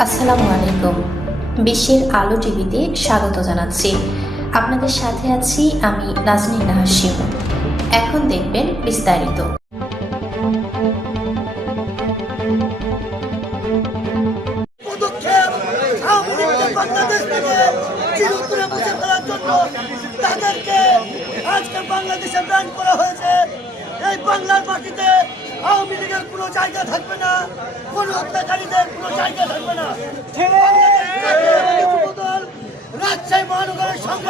আসসালামু আলাইকুম। বিশ্বের আলো টিভিতে স্বাগত জানাচ্ছি। আপনাদের সাথে আছি আমি নাজনীন হাসিম এখন দেখবেন বিস্তারিত। এই বাংলার মাটিতে আওয়ামী লীগের কোনো জায়গা থাকবে না কোন হত্যাকারীদের কোনো জায়গা থাকবে না বাংলাদেশ জাতীয়তাবাদী যুবদল রাজশাহী মহানগরের সংগ্রামী সদস্য রূপ-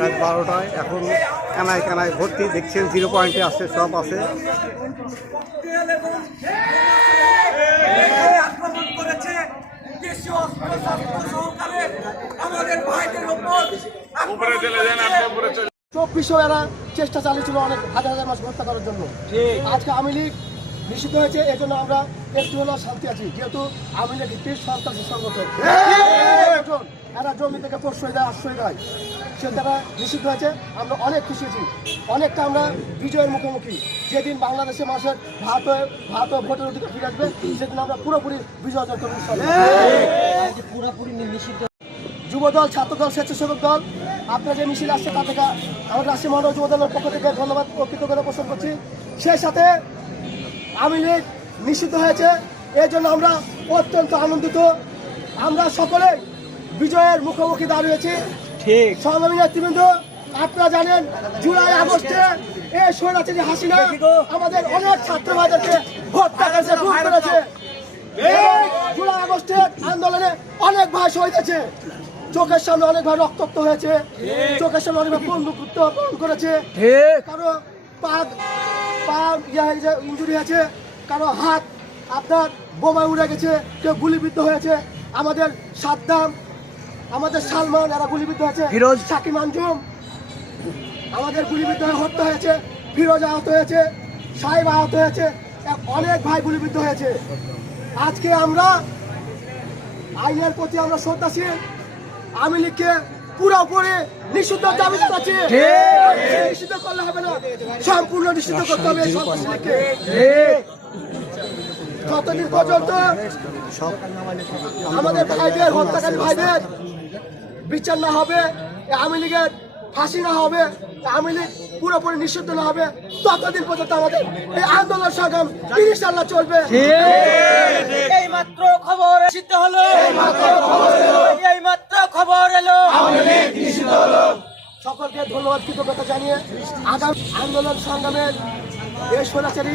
রাত বারোটায় এখন কানায় কানায় ভর্তি দেখছেন জিরো পয়েন্টে আছে সব আছে। আক্রমণ করেছে দেশীয় অস্ত্র শস্ত্র সহকারে আমাদের ভাইদের উপরে চলে যান। আপনি উপরে চব্বিশও এরা চেষ্টা চালিয়েছিল অনেক হাজার হাজার মাস হত্যা করার জন্য। আজকে আওয়ামী লীগ নিষিদ্ধ হয়েছে এই জন্য আমরা একটু হলেও শান্তি আছি যেহেতু আওয়ামী লীগ একটি সন্ত্রাসী সংগঠন। সংগঠন। এরা জমি থেকে প্রশ্রয় দেয় আশ্রয় দেয় সে তারা নিষিদ্ধ হয়েছে। আমরা অনেক খুশি হয়েছি। অনেকটা আমরা বিজয়ের মুখোমুখি। যেদিন বাংলাদেশের মানুষের ভারত ভারত ভোটের অধিকার ফিরে আসবে সেদিন আমরা পুরোপুরি বিজয় অর্জন করব যুবদল ছাত্রদল স্বেচ্ছাসেবক দল আপনার যে মিছিল আসছে তা থেকে আমাদের রাষ্ট্রীয় মহানগর যুব দলের পক্ষ থেকে ধন্যবাদ ও কৃতজ্ঞতা পোষণ করছি। সেই সাথে আওয়ামী লীগ নিষিদ্ধ হয়েছে। এই জন্য আমরা অত্যন্ত আনন্দিত। আমরা সকলে বিজয়ের মুখোমুখি দাঁড়িয়েছি। ঠিক। সংগ্রামী নেতৃবৃন্দ আপনারা জানেন জুলাই আগস্টে এই স্বৈরাচারী হাসিনা আমাদের অনেক ছাত্র ভাইদেরকে হত্যা করেছে। খুন করেছে জুলাই আগস্টের আন্দোলনে অনেক ভাই শহীদ হয়েছে। চোখের সামনে অনেক ভাই রক্তাক্ত হয়েছে। চোখের সামনে অনেক ভাই বন্ধুত্ব বরণ করেছে। কারও পা পা ইয়া ইঞ্জুরি হয়েছে কারও হাত আপনার বোমায় উড়ে গেছে কেউ গুলিবিদ্ধ হয়েছে। আমাদের সাদ্দাম আমাদের সালমান এরা গুলিবিদ্ধ হয়েছে ফিরোজ। সাকিব আঞ্জুম আমাদের গুলিবিদ্ধ হয়ে হত্যা হয়েছে। ফিরোজ আহত হয়েছে সাহেব আহত হয়েছে। অনেক ভাই গুলিবিদ্ধ হয়েছে। আজকে আমরা আইনের প্রতি আমরা শ্রদ্ধাশীল। আওয়ামী লীগকে পুরোপুরি নিষিদ্ধ দাবি জানাচ্ছি। নিষিদ্ধ করলে হবে না। সম্পূর্ণ নিষিদ্ধ করতে হবে। এই সন্ত্রাসী যতদিন পর্যন্ত? আমাদের ভাইদের হত্যাকারী ভাইদের বিচার না হবে এই আওয়ামী লীগের ফাঁসি না হবে আওয়ামী লীগ পুরোপুরি নিষিদ্ধ না হবে ততদিন পর্যন্ত আমাদের এই আন্দোলন সংগ্রাম ইনশাল্লাহ চলবে। এই মাত্র খবর সিদ্ধ হলো। এই মাত্র খবর এলো। সকলকে ধন্যবাদ কৃতজ্ঞতা জানিয়ে আগামী আন্দোলন সংগ্রামের এই স্বৈরাচারী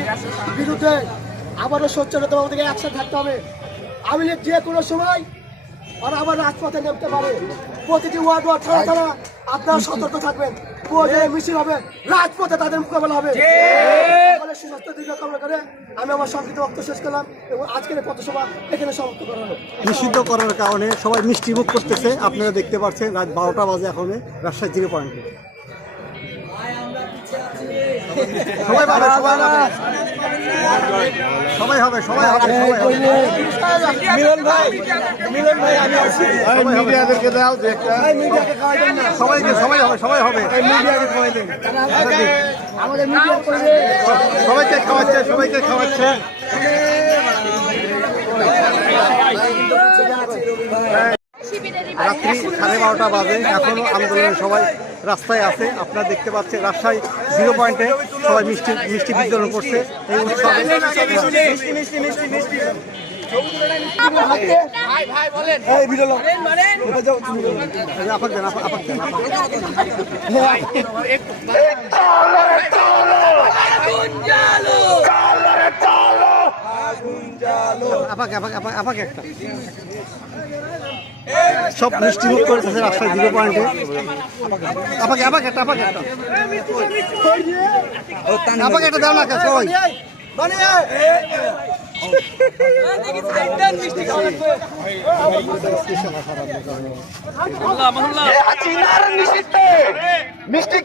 বিরুদ্ধে আবারও সোচ্চারতা আমাদেরকে একসাথে থাকতে হবে। আমি লীগ যে কোনো সময় ওরা আবার রাজপথে নেমতে পারে। প্রতিটি ওয়ার্ড ওয়ার্ড থানা থানা আপনারা সতর্ক থাকবেন। মিছিল হবে। রাজপথে তাদের মোকাবেলা হবে। সুস্বাস্থ্য দীর্ঘ কামনা করে আমি আমার সংক্ষিপ্ত বক্তব্য শেষ করলাম এবং আজকের পথসভা এখানে সমাপ্ত করা হলো। নিষিদ্ধ করার কারণে সবাই মিষ্টি মুখ করতেছে। আপনারা দেখতে পাচ্ছেন রাত বারোটা বাজে এখন। রাজশাহী জিরো পয়েন্টে সবাই পাবে সবাই পাবে সবাই হবে সবাই হবে মিলন ভাই মিলন ভাই আমি আছি মিডিয়াদেরকে দাও যে একটা সবাইকে সবাই হবে সবাই হবে। মিডিয়াকে খাওয়াই দেন। আমাদের মিডিয়া সবাইকে খাওয়াচ্ছে সবাইকে খাওয়াচ্ছে। রাত্রি সাড়ে বারোটা বাজে এখনও আন্দোলনের সবাই রাস্তায় আছে আপনারা দেখতে পাচ্ছেন রাস্তায় জিরো পয়েন্টে সবাই মিষ্টি মিষ্টি বিতরণ করছে এই উৎসবে। আপাক একটা। সব মিষ্টি মুখ করেছে রাস্তায় জিরো পয়েন্টে। আপাকে আপাক একটা আপাক একটা। দাও না সবাই মিষ্টি